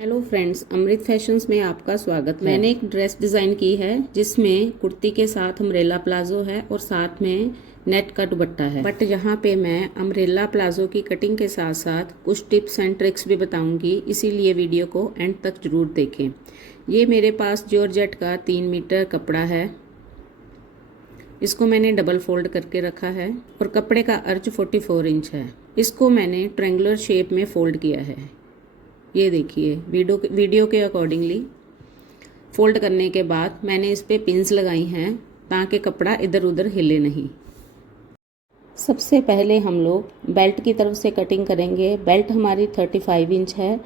Hello friends, अमृत fashions में आपका स्वागत है। मैंने एक ड्रेस डिज़ाइन की है जिसमें कुर्ती के साथ अम्ब्रेला प्लाजो है और साथ में नेट का दुपट्टा है। बट यहाँ पे मैं अम्ब्रेला प्लाजो की कटिंग के साथ साथ कुछ टिप्स एंड ट्रिक्स भी बताऊंगी, इसीलिए वीडियो को एंड तक जरूर देखें। ये मेरे पास जॉर्जेट का 3 मीटर कपड़ा है। इसको मैंने डबल फोल्ड करके रखा है और कपड़े का अर्ज 44 इंच है। इसको मैंने ट्रायंगुलर शेप में फोल्ड किया है। ये देखिए, वीडियो के अकॉर्डिंगली फोल्ड करने के बाद मैंने इस पे पिन्स लगाई हैं ताकि कपड़ा इधर उधर हिले नहीं। सबसे पहले हम लोग बेल्ट की तरफ से कटिंग करेंगे। बेल्ट हमारी 35 इंच है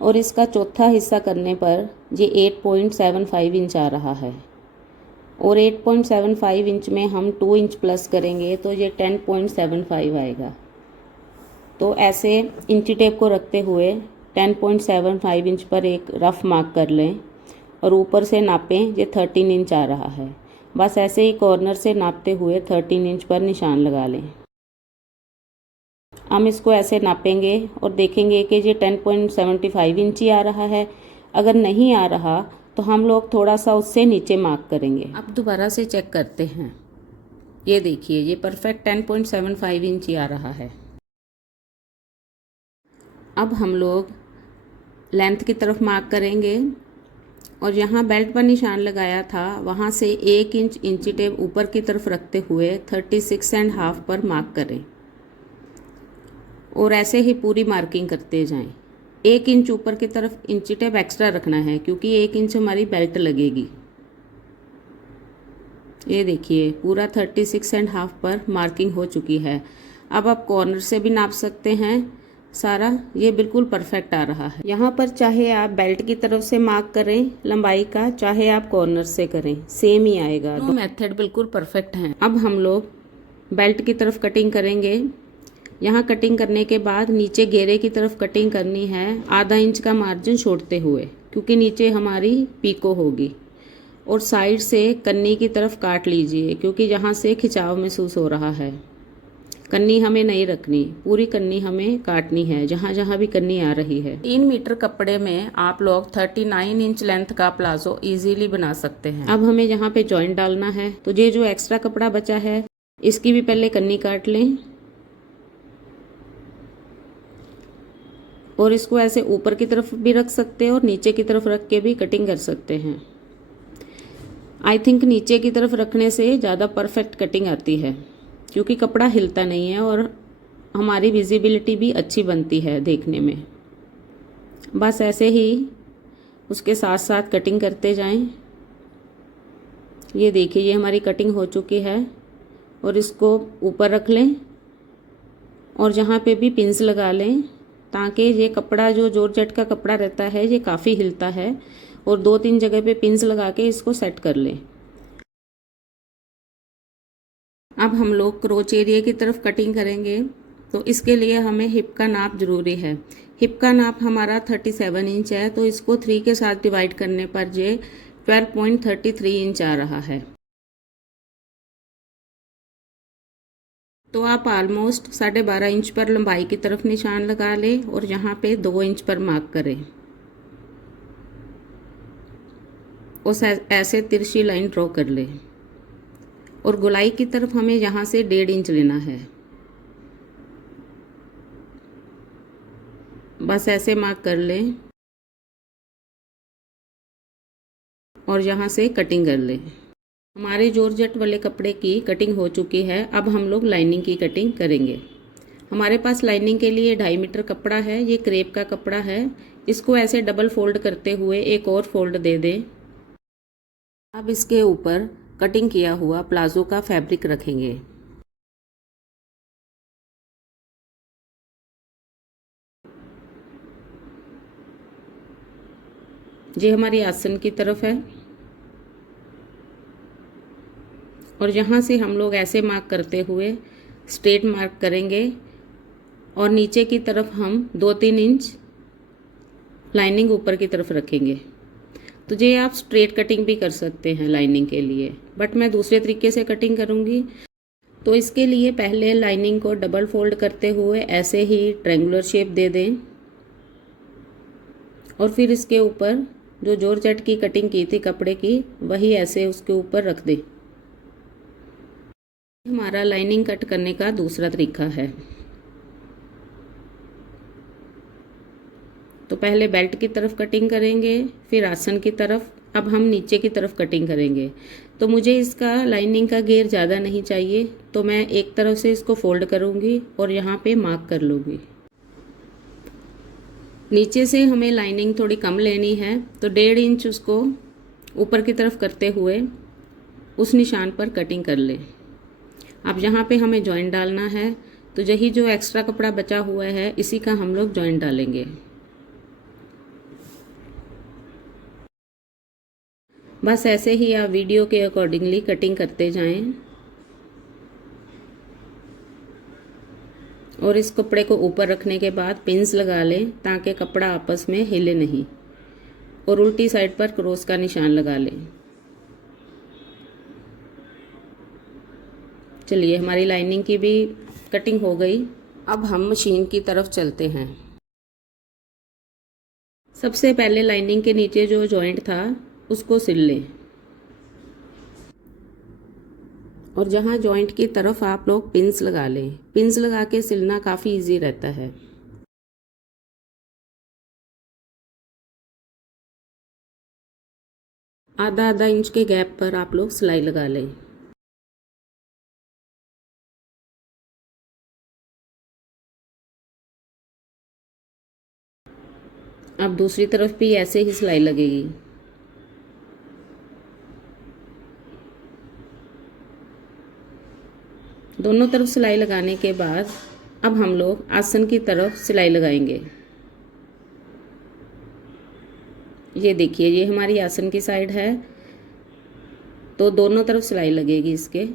और इसका चौथा हिस्सा करने पर ये 8.75 इंच आ रहा है और 8.75 इंच में हम 2 इंच प्लस करेंगे तो ये 10.75 आएगा। तो ऐसे इंची टेप को रखते हुए 10.75 इंच पर एक रफ मार्क कर लें और ऊपर से नापें। ये 13 इंच आ रहा है। बस ऐसे ही कॉर्नर से नापते हुए 13 इंच पर निशान लगा लें। हम इसको ऐसे नापेंगे और देखेंगे कि ये 10.75 इंच ही आ रहा है। अगर नहीं आ रहा तो हम लोग थोड़ा सा उससे नीचे मार्क करेंगे। अब दोबारा से चेक करते हैं। ये देखिए, ये परफेक्ट 10.75 इंच ही आ रहा है। अब हम लोग लेंथ की तरफ मार्क करेंगे और यहाँ बेल्ट पर निशान लगाया था वहाँ से 1 इंच इंची टेप ऊपर की तरफ रखते हुए 36.5 पर मार्क करें और ऐसे ही पूरी मार्किंग करते जाएं। 1 इंच ऊपर की तरफ इंची टेप एक्स्ट्रा रखना है क्योंकि 1 इंच हमारी बेल्ट लगेगी। ये देखिए, पूरा 36.5 पर मार्किंग हो चुकी है। अब आप कॉर्नर से भी नाप सकते हैं सारा। ये बिल्कुल परफेक्ट आ रहा है। यहाँ पर चाहे आप बेल्ट की तरफ से मार्क करें लंबाई का, चाहे आप कॉर्नर से करें, सेम ही आएगा। दोनों मेथड बिल्कुल परफेक्ट हैं। अब हम लोग बेल्ट की तरफ कटिंग करेंगे। यहाँ कटिंग करने के बाद नीचे घेरे की तरफ कटिंग करनी है आधा इंच का मार्जिन छोड़ते हुए, क्योंकि नीचे हमारी पीको होगी। और साइड से कन्नी की तरफ काट लीजिए क्योंकि यहाँ से खिंचाव महसूस हो रहा है। कन्नी हमें नहीं रखनी, पूरी कन्नी हमें काटनी है जहाँ जहाँ भी कन्नी आ रही है। 3 मीटर कपड़े में आप लोग 39 इंच लेंथ का प्लाजो इजीली बना सकते हैं। अब हमें यहाँ पे जॉइंट डालना है, तो ये जो एक्स्ट्रा कपड़ा बचा है इसकी भी पहले कन्नी काट लें और इसको ऐसे ऊपर की तरफ भी रख सकते हैं और नीचे की तरफ रख के भी कटिंग कर सकते हैं। आई थिंक नीचे की तरफ रखने से ज़्यादा परफेक्ट कटिंग आती है क्योंकि कपड़ा हिलता नहीं है और हमारी विजिबिलिटी भी अच्छी बनती है देखने में। बस ऐसे ही उसके साथ साथ कटिंग करते जाएं। ये देखिए, ये हमारी कटिंग हो चुकी है और इसको ऊपर रख लें और जहाँ पे भी पिंस लगा लें ताकि ये कपड़ा जो जॉर्जेट का कपड़ा रहता है ये काफ़ी हिलता है, और 2-3 जगह पे पिंस लगा के इसको सेट कर लें। अब हम लोग क्रोच एरिया की तरफ कटिंग करेंगे, तो इसके लिए हमें हिप का नाप ज़रूरी है। हिप का नाप हमारा 37 इंच है, तो इसको 3 के साथ डिवाइड करने पर ये 12.33 इंच आ रहा है। तो आप ऑलमोस्ट 12.5 इंच पर लंबाई की तरफ निशान लगा लें और यहाँ पे 2 इंच पर मार्क करें और ऐसे तिरछी लाइन ड्रॉ कर लें। और गोलाई की तरफ हमें यहाँ से 1.5 इंच लेना है। बस ऐसे मार्क कर लें और यहाँ से कटिंग कर लें। हमारे जॉर्जेट वाले कपड़े की कटिंग हो चुकी है। अब हम लोग लाइनिंग की कटिंग करेंगे। हमारे पास लाइनिंग के लिए 2.5 मीटर कपड़ा है। ये क्रेप का कपड़ा है। इसको ऐसे डबल फोल्ड करते हुए एक और फोल्ड दे दें। अब इसके ऊपर कटिंग किया हुआ प्लाजो का फैब्रिक रखेंगे। ये हमारी आसन की तरफ है और यहाँ से हम लोग ऐसे मार्क करते हुए स्ट्रेट मार्क करेंगे और नीचे की तरफ हम 2-3 इंच लाइनिंग ऊपर की तरफ रखेंगे। तो ये आप स्ट्रेट कटिंग भी कर सकते हैं लाइनिंग के लिए, बट मैं दूसरे तरीके से कटिंग करूँगी। तो इसके लिए पहले लाइनिंग को डबल फोल्ड करते हुए ऐसे ही ट्रायंगुलर शेप दे दें और फिर इसके ऊपर जो जॉर्जेट की कटिंग की थी कपड़े की, वही ऐसे उसके ऊपर रख दे। हमारा लाइनिंग कट करने का दूसरा तरीका है। तो पहले बेल्ट की तरफ कटिंग करेंगे, फिर आसन की तरफ, अब हम नीचे की तरफ कटिंग करेंगे। तो मुझे इसका लाइनिंग का घेर ज़्यादा नहीं चाहिए, तो मैं एक तरफ से इसको फोल्ड करूँगी और यहाँ पे मार्क कर लूँगी। नीचे से हमें लाइनिंग थोड़ी कम लेनी है, तो 1.5 इंच उसको ऊपर की तरफ करते हुए उस निशान पर कटिंग कर लें। अब यहाँ पे हमें जॉइंट डालना है, तो यही जो एक्स्ट्रा कपड़ा बचा हुआ है इसी का हम लोग जॉइंट डालेंगे। बस ऐसे ही आप वीडियो के अकॉर्डिंगली कटिंग करते जाएं और इस कपड़े को ऊपर रखने के बाद पिन्स लगा लें ताकि कपड़ा आपस में हिले नहीं, और उल्टी साइड पर क्रॉस का निशान लगा लें। चलिए, हमारी लाइनिंग की भी कटिंग हो गई। अब हम मशीन की तरफ चलते हैं। सबसे पहले लाइनिंग के नीचे जो जॉइंट था उसको सिल लें, और जहाँ जॉइंट की तरफ आप लोग पिन्स लगा लें। पिन्स लगा के सिलना काफ़ी इजी रहता है। आधा आधा इंच के गैप पर आप लोग सिलाई लगा लें। अब दूसरी तरफ भी ऐसे ही सिलाई लगेगी। दोनों तरफ सिलाई लगाने के बाद अब हम लोग आसन की तरफ सिलाई लगाएंगे। ये देखिए, ये हमारी आसन की साइड है, तो दोनों तरफ सिलाई लगेगी इसके।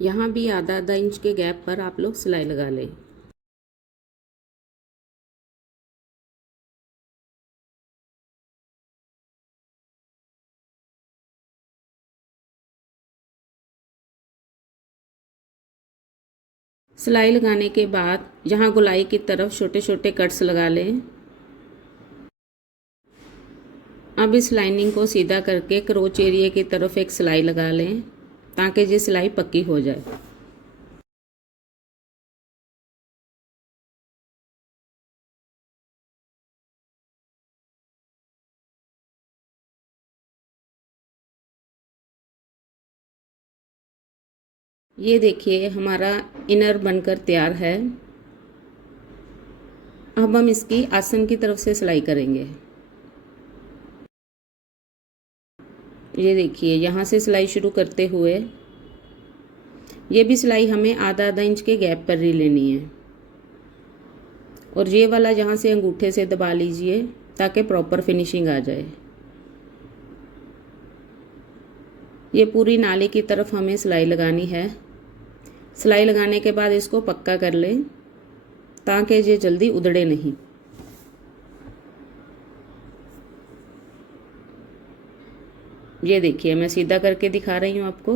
यहाँ भी आधा आधा इंच के गैप पर आप लोग सिलाई लगा लें। सिलाई लगाने के बाद यहाँ गोलाई की तरफ छोटे छोटे कट्स लगा लें। अब इस लाइनिंग को सीधा करके क्रोच एरिया की तरफ एक सिलाई लगा लें ताकि ये सिलाई पक्की हो जाए। ये देखिए, हमारा इनर बनकर तैयार है। अब हम इसकी आसन की तरफ से सिलाई करेंगे। ये देखिए, यहाँ से सिलाई शुरू करते हुए ये भी सिलाई हमें आधा आधा इंच के गैप पर ही लेनी है, और ये वाला जहाँ से अंगूठे से दबा लीजिए ताकि प्रॉपर फिनिशिंग आ जाए। ये पूरी नाली की तरफ हमें सिलाई लगानी है। सिलाई लगाने के बाद इसको पक्का कर लें ताकि ये जल्दी उधड़े नहीं। ये देखिए, मैं सीधा करके दिखा रही हूँ आपको।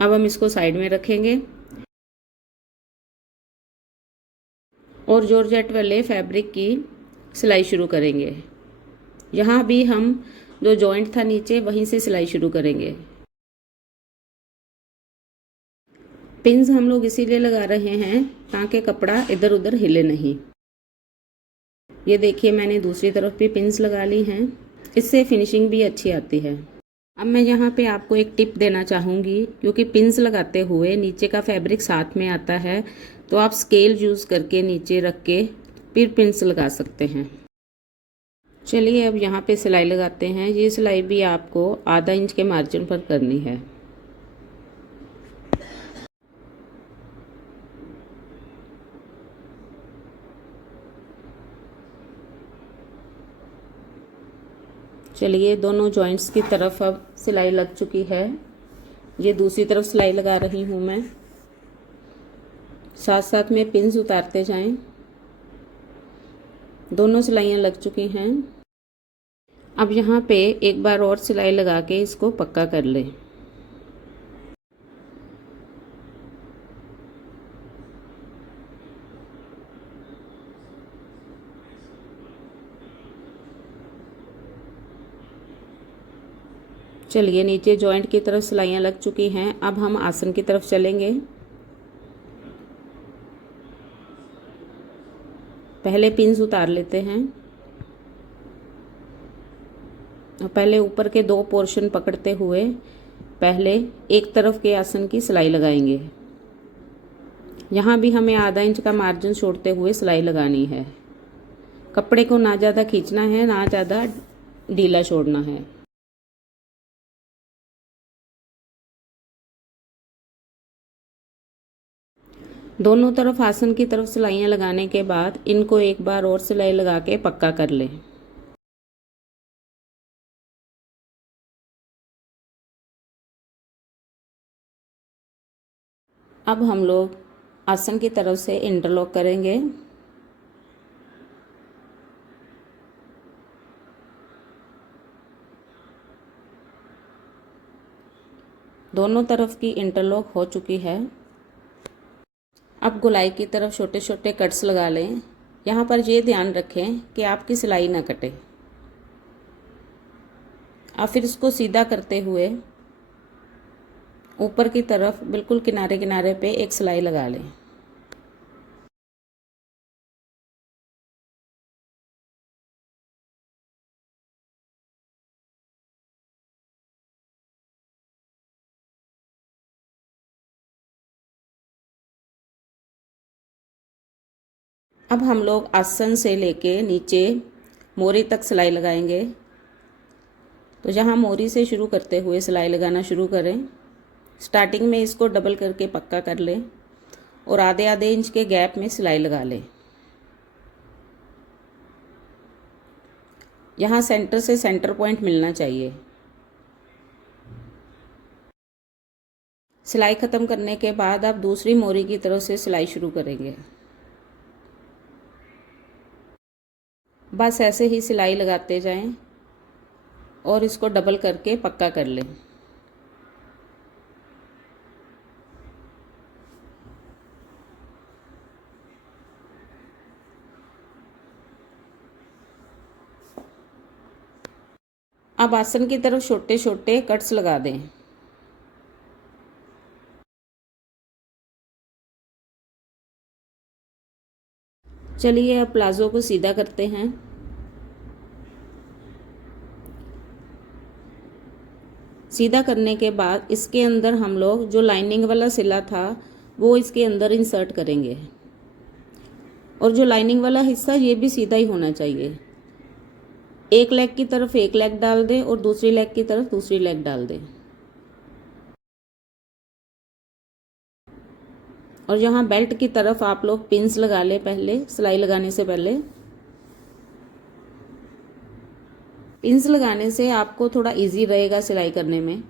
अब हम इसको साइड में रखेंगे और जॉर्जेट वाले फैब्रिक की सिलाई शुरू करेंगे। यहाँ भी हम जो जॉइंट था नीचे, वहीं से सिलाई शुरू करेंगे। पिन्स हम लोग इसीलिए लगा रहे हैं ताकि कपड़ा इधर उधर हिले नहीं। ये देखिए, मैंने दूसरी तरफ भी पिन्स लगा ली हैं, इससे फिनिशिंग भी अच्छी आती है। अब मैं यहाँ पे आपको एक टिप देना चाहूँगी, क्योंकि पिन्स लगाते हुए नीचे का फैब्रिक साथ में आता है, तो आप स्केल यूज़ करके नीचे रख के फिर पिन्स लगा सकते हैं। चलिए, अब यहाँ पे सिलाई लगाते हैं। ये सिलाई भी आपको आधा इंच के मार्जिन पर करनी है। चलिए, दोनों जॉइंट्स की तरफ अब सिलाई लग चुकी है। ये दूसरी तरफ सिलाई लगा रही हूँ मैं। साथ साथ में पिन्स उतारते जाएं। दोनों सिलाइयाँ लग चुकी हैं। अब यहाँ पे एक बार और सिलाई लगा के इसको पक्का कर लें। चलिए, नीचे जॉइंट की तरफ सिलाइयाँ लग चुकी हैं। अब हम आसन की तरफ चलेंगे। पहले पिन्स उतार लेते हैं और पहले ऊपर के 2 पोर्शन पकड़ते हुए पहले एक तरफ के आसन की सिलाई लगाएंगे। यहाँ भी हमें आधा इंच का मार्जिन छोड़ते हुए सिलाई लगानी है। कपड़े को ना ज़्यादा खींचना है, ना ज़्यादा ढीला छोड़ना है। दोनों तरफ आसन की तरफ सिलाइयाँ लगाने के बाद इनको एक बार और सिलाई लगा के पक्का कर लें। अब हम लोग आसन की तरफ से इंटरलॉक करेंगे। दोनों तरफ की इंटरलॉक हो चुकी है। अब गोलाई की तरफ छोटे छोटे कट्स लगा लें। यहाँ पर ये ध्यान रखें कि आपकी सिलाई ना कटे। अब फिर इसको सीधा करते हुए ऊपर की तरफ बिल्कुल किनारे किनारे पे एक सिलाई लगा लें। अब हम लोग आसन से लेके नीचे मोरी तक सिलाई लगाएंगे। तो जहाँ मोरी से शुरू करते हुए सिलाई लगाना शुरू करें। स्टार्टिंग में इसको डबल करके पक्का कर लें और आधे आधे इंच के गैप में सिलाई लगा लें। यहाँ सेंटर से सेंटर पॉइंट मिलना चाहिए। सिलाई ख़त्म करने के बाद आप दूसरी मोरी की तरफ से सिलाई शुरू करेंगे। बस ऐसे ही सिलाई लगाते जाएं और इसको डबल करके पक्का कर लें। अब आसन की तरफ छोटे छोटे कट्स लगा दें। चलिए, अब प्लाजो को सीधा करते हैं। सीधा करने के बाद इसके अंदर हम लोग जो लाइनिंग वाला सिला था वो इसके अंदर इंसर्ट करेंगे और जो लाइनिंग वाला हिस्सा ये भी सीधा ही होना चाहिए। एक लेग की तरफ एक लेग डाल दें और दूसरी लेग की तरफ दूसरी लेग डाल दें। और यहाँ बेल्ट की तरफ आप लोग पिन्स लगा लें पहले, सिलाई लगाने से पहले। पिन्स लगाने से आपको थोड़ा इजी रहेगा सिलाई करने में।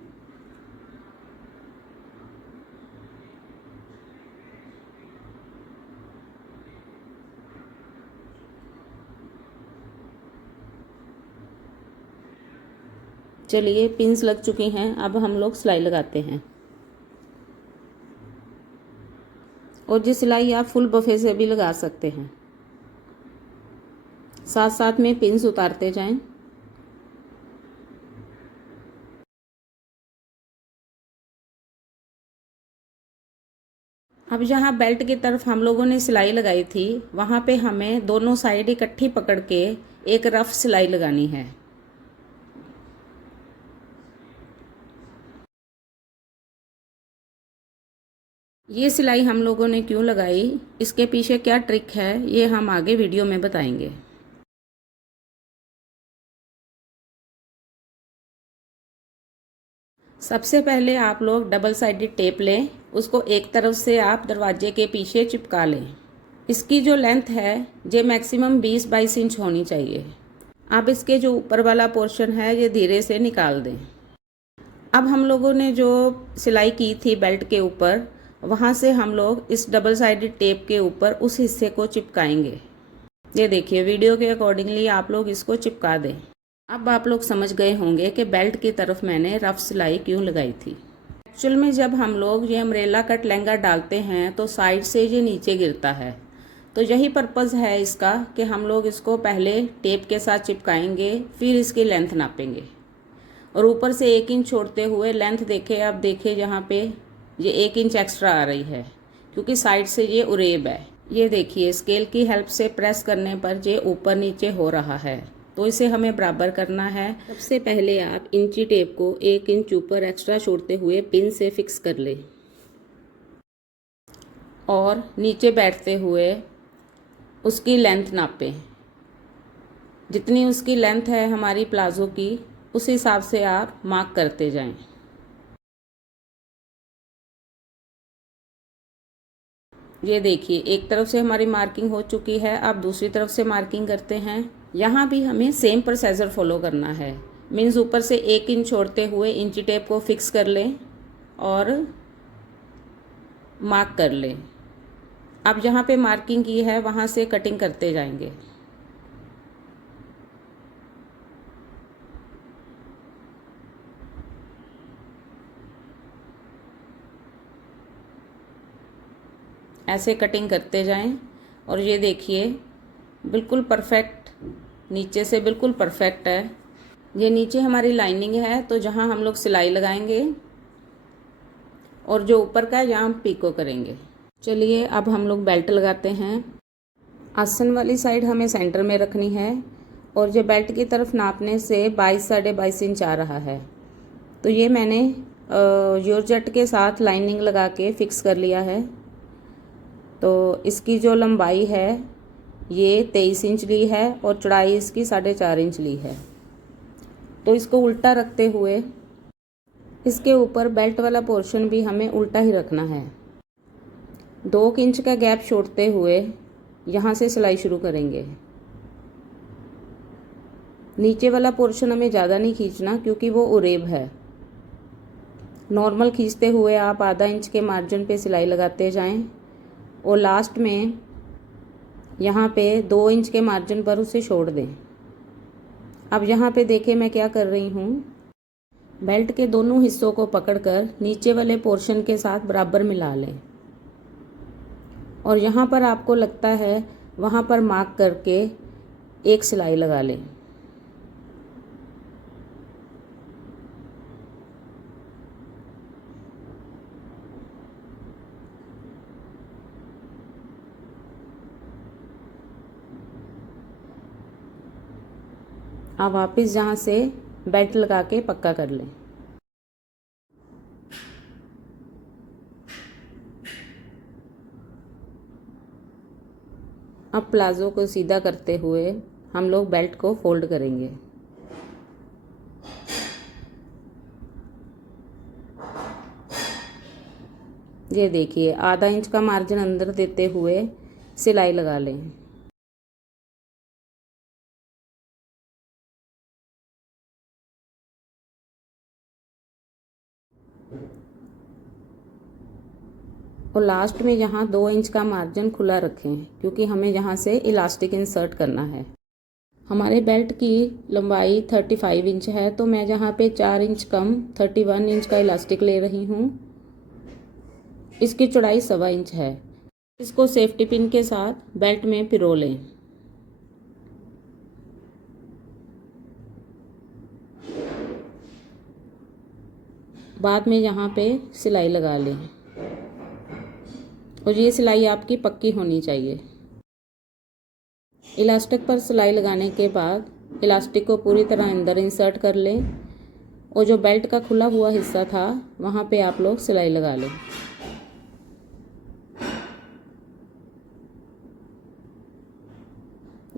चलिए, पिन्स लग चुकी हैं। अब हम लोग सिलाई लगाते हैं और ये सिलाई आप फुल बफे से भी लगा सकते हैं। साथ साथ में पिन्स उतारते जाएं। अब जहाँ बेल्ट की तरफ हम लोगों ने सिलाई लगाई थी वहाँ पे हमें दोनों साइड इकट्ठी पकड़ के एक रफ सिलाई लगानी है। ये सिलाई हम लोगों ने क्यों लगाई, इसके पीछे क्या ट्रिक है, ये हम आगे वीडियो में बताएंगे। सबसे पहले आप लोग डबल साइडेड टेप लें। उसको एक तरफ से आप दरवाजे के पीछे चिपका लें। इसकी जो लेंथ है ये मैक्सिमम 20-22 इंच होनी चाहिए। अब इसके जो ऊपर वाला पोर्शन है ये धीरे से निकाल दें। अब हम लोगों ने जो सिलाई की थी बेल्ट के ऊपर, वहाँ से हम लोग इस डबल साइडेड टेप के ऊपर उस हिस्से को चिपकाएंगे। ये देखिए, वीडियो के अकॉर्डिंगली आप लोग इसको चिपका दें। अब आप लोग समझ गए होंगे कि बेल्ट की तरफ मैंने रफ सिलाई क्यों लगाई थी। एक्चुअल में जब हम लोग ये अम्ब्रेला कट लहंगा डालते हैं तो साइड से ये नीचे गिरता है, तो यही पर्पज़ है इसका कि हम लोग इसको पहले टेप के साथ चिपकाएंगे, फिर इसकी लेंथ नापेंगे और ऊपर से 1 इंच छोड़ते हुए लेंथ देखे आप, देखिए यहाँ पे ये 1 इंच एक्स्ट्रा आ रही है क्योंकि साइड से ये उरेब है। ये देखिए स्केल की हेल्प से प्रेस करने पर ये ऊपर नीचे हो रहा है, तो इसे हमें बराबर करना है। सबसे पहले आप इंची टेप को 1 इंच ऊपर एक्स्ट्रा छोड़ते हुए पिन से फिक्स कर लें और नीचे बैठते हुए उसकी लेंथ नापें। जितनी उसकी लेंथ है हमारी प्लाजो की, उस हिसाब से आप मार्क करते जाएं। ये देखिए एक तरफ से हमारी मार्किंग हो चुकी है, अब दूसरी तरफ से मार्किंग करते हैं। यहाँ भी हमें सेम प्रोसीजर फॉलो करना है। मीन्स ऊपर से 1 इंच छोड़ते हुए इंची टेप को फिक्स कर लें और मार्क कर लें। अब जहाँ पे मार्किंग की है वहाँ से कटिंग करते जाएंगे। ऐसे कटिंग करते जाएं और ये देखिए बिल्कुल परफेक्ट, नीचे से बिल्कुल परफेक्ट है। ये नीचे हमारी लाइनिंग है, तो जहाँ हम लोग सिलाई लगाएंगे और जो ऊपर का है यहाँ हम पीको करेंगे। चलिए अब हम लोग बेल्ट लगाते हैं। आसन वाली साइड हमें सेंटर में रखनी है और जो बेल्ट की तरफ नापने से 22 साढ़े 22 इंच आ रहा है, तो ये मैंने जॉर्जेट के साथ लाइनिंग लगा के फिक्स कर लिया है। तो इसकी जो लंबाई है ये 23 इंच ली है और चौड़ाई इसकी 4.5 इंच ली है। तो इसको उल्टा रखते हुए इसके ऊपर बेल्ट वाला पोर्शन भी हमें उल्टा ही रखना है। 2 इंच का गैप छोड़ते हुए यहाँ से सिलाई शुरू करेंगे। नीचे वाला पोर्शन हमें ज़्यादा नहीं खींचना क्योंकि वो उरेब है। नॉर्मल खींचते हुए आप आधा इंच के मार्जिन पे सिलाई लगाते जाएं और लास्ट में यहाँ पे 2 इंच के मार्जिन पर उसे छोड़ दें। अब यहाँ पे देखें मैं क्या कर रही हूँ, बेल्ट के दोनों हिस्सों को पकड़कर नीचे वाले पोर्शन के साथ बराबर मिला लें और यहाँ पर आपको लगता है वहाँ पर मार्क करके एक सिलाई लगा लें। आप वापस जहाँ से बेल्ट लगा के पक्का कर लें। अब प्लाज़ो को सीधा करते हुए हम लोग बेल्ट को फोल्ड करेंगे। ये देखिए आधा इंच का मार्जिन अंदर देते हुए सिलाई लगा लें। और लास्ट में यहाँ 2 इंच का मार्जिन खुला रखें क्योंकि हमें यहाँ से इलास्टिक इंसर्ट करना है। हमारे बेल्ट की लंबाई 35 इंच है, तो मैं जहाँ पे 4 इंच कम 31 इंच का इलास्टिक ले रही हूँ। इसकी चौड़ाई 1.25 इंच है। इसको सेफ्टी पिन के साथ बेल्ट में पिरो लें। बाद में यहाँ पे सिलाई लगा लें और ये सिलाई आपकी पक्की होनी चाहिए। इलास्टिक पर सिलाई लगाने के बाद इलास्टिक को पूरी तरह अंदर इंसर्ट कर लें और जो बेल्ट का खुला हुआ हिस्सा था वहाँ पे आप लोग सिलाई लगा लें।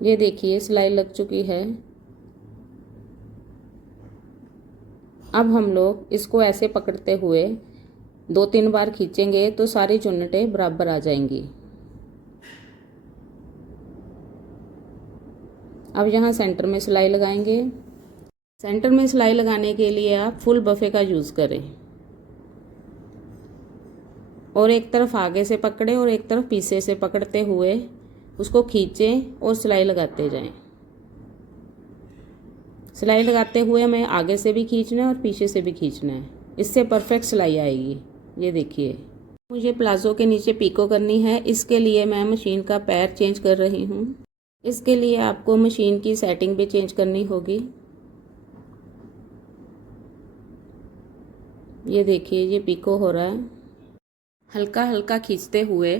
ये देखिए सिलाई लग चुकी है। अब हम लोग इसको ऐसे पकड़ते हुए 2-3 बार खींचेंगे तो सारी चुन्नटें बराबर आ जाएंगी। अब यहाँ सेंटर में सिलाई लगाएंगे। सेंटर में सिलाई लगाने के लिए आप फुल बफे का यूज़ करें और एक तरफ आगे से पकड़े और एक तरफ पीछे से पकड़ते हुए उसको खींचें और सिलाई लगाते जाएं। सिलाई लगाते हुए हमें आगे से भी खींचना है और पीछे से भी खींचना है, इससे परफेक्ट सिलाई आएगी। ये देखिए मुझे प्लाजो के नीचे पीको करनी है, इसके लिए मैं मशीन का पैर चेंज कर रही हूँ। इसके लिए आपको मशीन की सेटिंग भी चेंज करनी होगी। ये देखिए ये पिको हो रहा है, हल्का हल्का खींचते हुए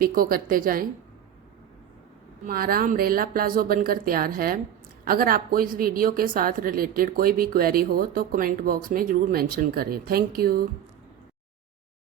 पिको करते जाएं। हमारा अम्ब्रेला प्लाजो बनकर तैयार है। अगर आपको इस वीडियो के साथ रिलेटेड कोई भी क्वेरी हो तो कमेंट बॉक्स में ज़रूर मेंशन करें। Thank you.